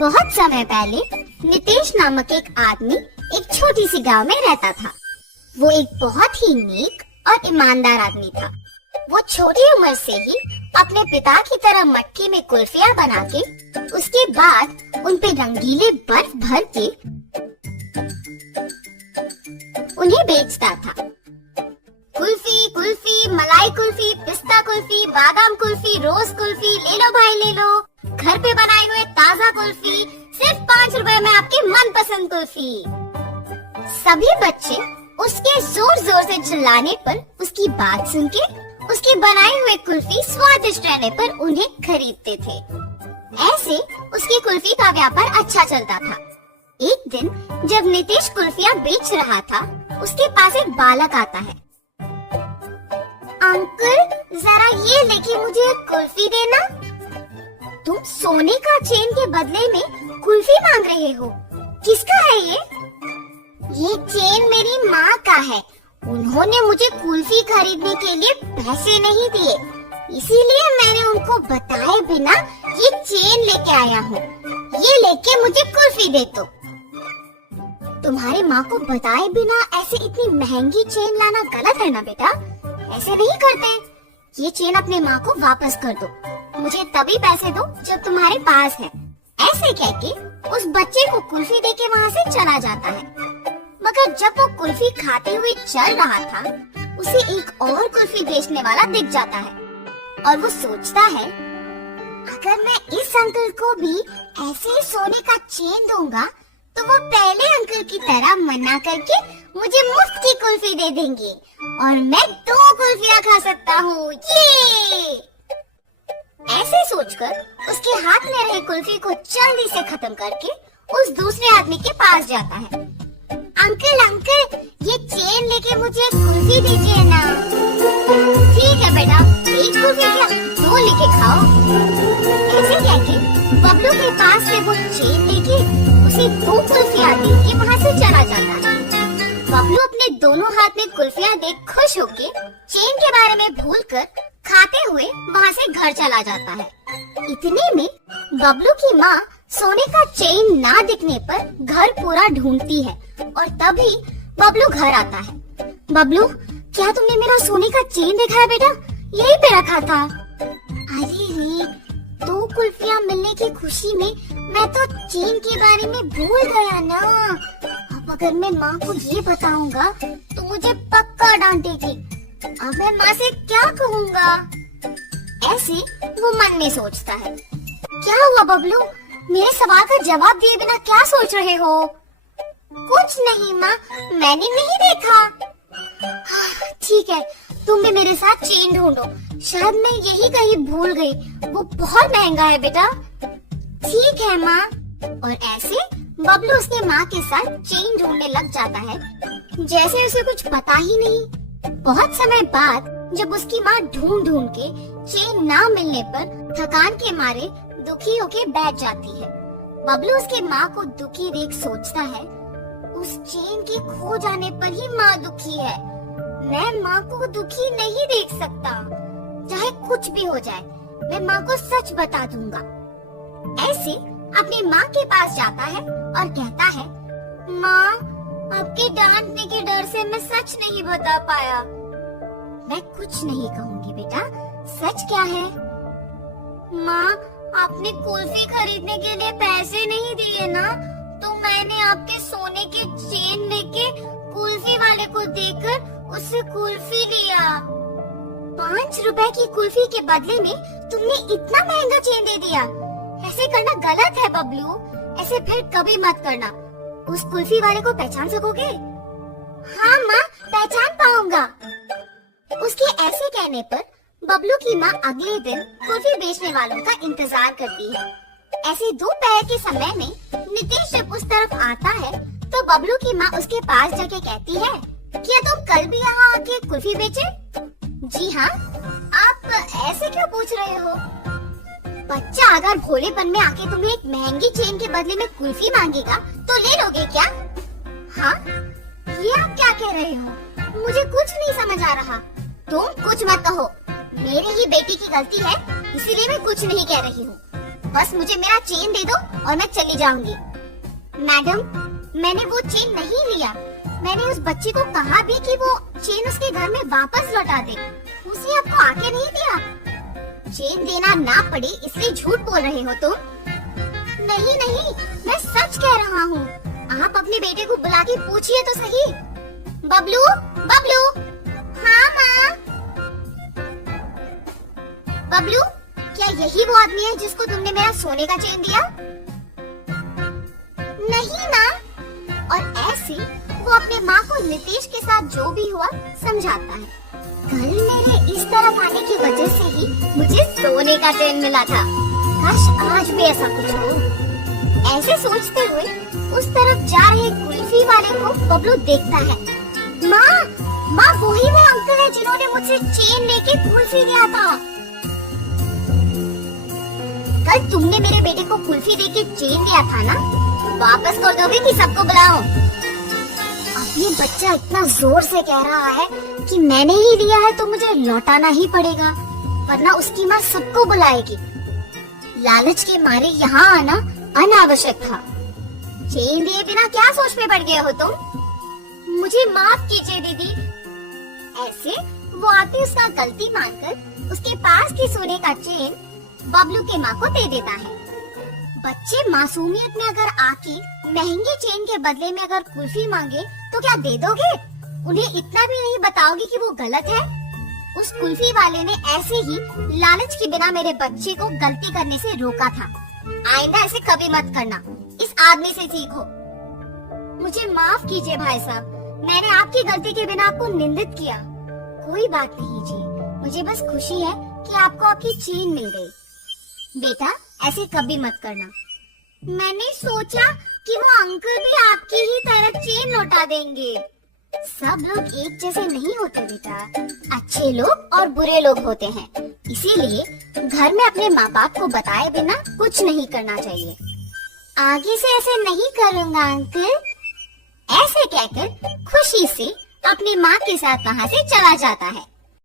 बहुत समय पहले नितेश नामक एक आदमी एक छोटी सी गांव में रहता था। वो एक बहुत ही नेक और ईमानदार आदमी था। वो छोटी उम्र से ही अपने पिता की तरह मटकी में कुल्फियाँ बना के उसके बाद उन पे रंगीले बर्फ भर के उन्हें बेचता था। कुल्फी कुल्फी, मलाई कुल्फी, पिस्ता कुल्फी, बादाम कुल्फी, रोज कुल्फी, ले लो भाई ले लो। घर पे बनाए हुए ताजा कुल्फी सिर्फ 5 रुपए में आपकी मनपसंद कुल्फी। सभी बच्चे उसके जोर जोर से चिल्लाने पर उसकी बात सुन के उसकी बनाई हुई कुल्फी स्वादिष्ट रहने पर उन्हें खरीदते थे। ऐसे उसकी कुल्फी का व्यापार अच्छा चलता था। एक दिन जब नितेश कुल्फियाँ बेच रहा था, उसके पास एक बालक आता है। अंकल जरा ये लेके मुझे एक कुल्फी देना। तुम सोने का चेन के बदले में कुल्फी मांग रहे हो, किसका है ये? ये चेन मेरी माँ का है। उन्होंने मुझे कुल्फी खरीदने के लिए पैसे नहीं दिए, इसीलिए मैंने उनको बताए बिना ये चेन लेके आया हूँ। ये लेके मुझे कुल्फी दे दो। तुम्हारी माँ को बताए बिना ऐसे इतनी महंगी चेन लाना गलत है ना बेटा, ऐसे नहीं करते। ये चेन अपने माँ को वापस कर दो, मुझे तभी पैसे दो जब तुम्हारे पास है। ऐसे कह के उस बच्चे को कुल्फी देके वहाँ से चला जाता है। मगर जब वो कुल्फी खाते हुए चल रहा था, उसे एक और कुल्फी बेचने वाला दिख जाता है और वो सोचता है, अगर मैं इस अंकल को भी ऐसे सोने का चेन दूंगा तो वो पहले अंकल की तरह मना करके मुझे मुफ्त की कुल्फी दे देंगे और मैं 2 कुल्फियाँ खा सकता हूँ। ये ऐसे सोचकर उसके हाथ में रही कुल्फी को जल्दी से खत्म करके उस दूसरे आदमी के पास जाता है। अंकल अंकल, ये चेन लेके मुझे एक कुल्फी दीजिए ना। ठीक है बेटा, 1 कुल्फी क्या 2 लेके खाओ। ऐसे कहके बबलू के पास से वो चेन लेके उसे 2 कुल्फियाँ देके वहाँ से चला जाता है। बबलू अपने दोनों हाथ में कुल्फियाँ देख खुश होके चेन के बारे में भूलकर खाते हुए वहाँ से घर चला जाता है। इतने में बबलू की माँ सोने का चेन ना दिखने पर घर पूरा ढूंढती है और तभी बबलू घर आता है। बबलू, क्या तुमने मेरा सोने का चेन देखा है बेटा? यही पे रखा था। अरे रे, 2 कुल्फियाँ मिलने की खुशी में मैं तो चेन के बारे में भूल गया ना। अब अगर मैं माँ को ये बताऊंगा तो मुझे पक्का डांटेगी। अब मैं माँ से क्या कहूँगा? ऐसे वो मन में सोचता है। क्या हुआ बबलू, मेरे सवाल का जवाब दिए बिना क्या सोच रहे हो? कुछ नहीं माँ, मैंने नहीं देखा। ठीक है, तुम भी मेरे साथ चेन ढूंढो, शायद मैं यही कहीं भूल गई। वो बहुत महंगा है बेटा। ठीक है माँ। और ऐसे बबलू उसकी माँ के साथ चेन ढूंढने लग जाता है, जैसे उसे कुछ पता ही नहीं। बहुत समय बाद जब उसकी माँ ढूंढ ढूंढ के चेन ना मिलने पर थकान के मारे दुखी होके बैठ जाती है। बबलू उसकी माँ को दुखी देख सोचता है, उस चेन के खो जाने पर ही माँ दुखी है। मैं माँ को दुखी नहीं देख सकता, चाहे कुछ भी हो जाए, मैं माँ को सच बता दूंगा। ऐसे अपनी माँ के पास जाता है और कहता है, माँ, आपके डांटने के डर से मैं सच नहीं बता पाया। मैं कुछ नहीं कहूँगी बेटा, सच क्या है? माँ, आपने कुल्फी खरीदने के लिए पैसे नहीं दिए ना, तो मैंने आपके सोने के चेन लेके कुल्फी वाले को देकर उससे कुल्फी लिया। 5 रुपए की कुल्फी के बदले में तुमने इतना महंगा चेन दे दिया। ऐसे करना गलत है बबलू, ऐसे फिर कभी मत करना। उस कुल्फी वाले को पहचान सकोगे? हाँ माँ, पहचान पाऊंगा। उसके ऐसे कहने पर बबलू की माँ अगले दिन कुल्फी बेचने वालों का इंतजार करती है। ऐसे दोपहर के समय में नितेश जब उस तरफ आता है तो बबलू की माँ उसके पास जाके कहती है, क्या तुम कल भी यहाँ आके कुल्फी बेचे? जी हाँ। आप ऐसे क्यों पूछ रहे हो? बच्चा अगर भोलेपन में आके तुम्हें एक महंगी चेन के बदले में कुल्फी मांगेगा तो ले लोगे क्या? हाँ, ये आप क्या कह रहे हो? मुझे कुछ नहीं समझ आ रहा। तुम कुछ मत कहो, मेरी ही बेटी की गलती है, इसीलिए मैं कुछ नहीं कह रही हूँ। बस मुझे मेरा चेन दे दो और मैं चली जाऊंगी। मैडम, मैंने वो चेन नहीं लिया। मैंने उस बच्ची को कहा भी कि वो चेन उसके घर में वापस लौटा दे। उसे आपको आके नहीं दिया। चेन देना ना पड़े इसलिए झूठ बोल रहे हो तुम। नहीं नहीं, मैं सच कह रहा हूँ। आप अपने बेटे को बुला के पूछिए तो सही। बबलू, बबलू। हाँ माँ। बबलू, क्या यही वो आदमी है जिसको तुमने मेरा सोने का चेन दिया? नहीं माँ। और ऐसे वो अपने माँ को नितेश के साथ जो भी हुआ समझाता है। कल मेरे इस तरफ आने की वजह से ही मुझे सोने का चेन मिला था। काश आज भी ऐसा कुछ हो। ऐसे सोचते हुए उस तरफ जा रहे कुल्फी वाले को बबलू देखता है। माँ वही वो अंकल है जिन्होंने मुझसे चेन लेके कुल्फी दिया था। कल तुमने मेरे बेटे को कुल्फी देके चेन दिया था ना? वापस कर दोगे कि सबको बुलाओ? अब ये बच्चा इतना जोर से कह रहा है कि मैंने ही दिया है तो मुझे लौटाना ही पड़ेगा, वरना उसकी माँ सबको बुलाएगी। लालच के मारे यहाँ आना अनावश्यक था। चेन दिए बिना क्या सोच में पड़ गए हो तुम? मुझे माफ कीजिए दीदी। ऐसे वो आके उसका गलती मानकर उसके पास की सोने का चेन बबलू के माँ को दे देता है। बच्चे मासूमियत में अगर आके महंगे चेन के बदले में अगर कुल्फी मांगे तो क्या दे दोगे? उन्हें इतना भी नहीं बताओगे कि वो गलत है? उस कुल्फी वाले ने ऐसे ही लालच के बिना मेरे बच्चे को गलती करने से रोका था। आइंदा ऐसे कभी मत करना। इस आदमी से सीखो। मुझे माफ कीजिए भाई साहब, मैंने आपकी गलती के बिना आपको निंदित किया। कोई बात नहीं जी, मुझे बस खुशी है कि आपको आपकी चेन मिल गई। बेटा ऐसे कभी मत करना। मैंने सोचा कि वो अंकल भी आपकी ही तरह चेन लौटा देंगे। सब लोग एक जैसे नहीं होते बेटा, अच्छे लोग और बुरे लोग होते हैं। इसीलिए घर में अपने माँ बाप को बताए बिना कुछ नहीं करना चाहिए। आगे से ऐसे नहीं करूँगा अंकल। ऐसे कहकर खुशी से अपनी माँ के साथ वहाँ से चला जाता है।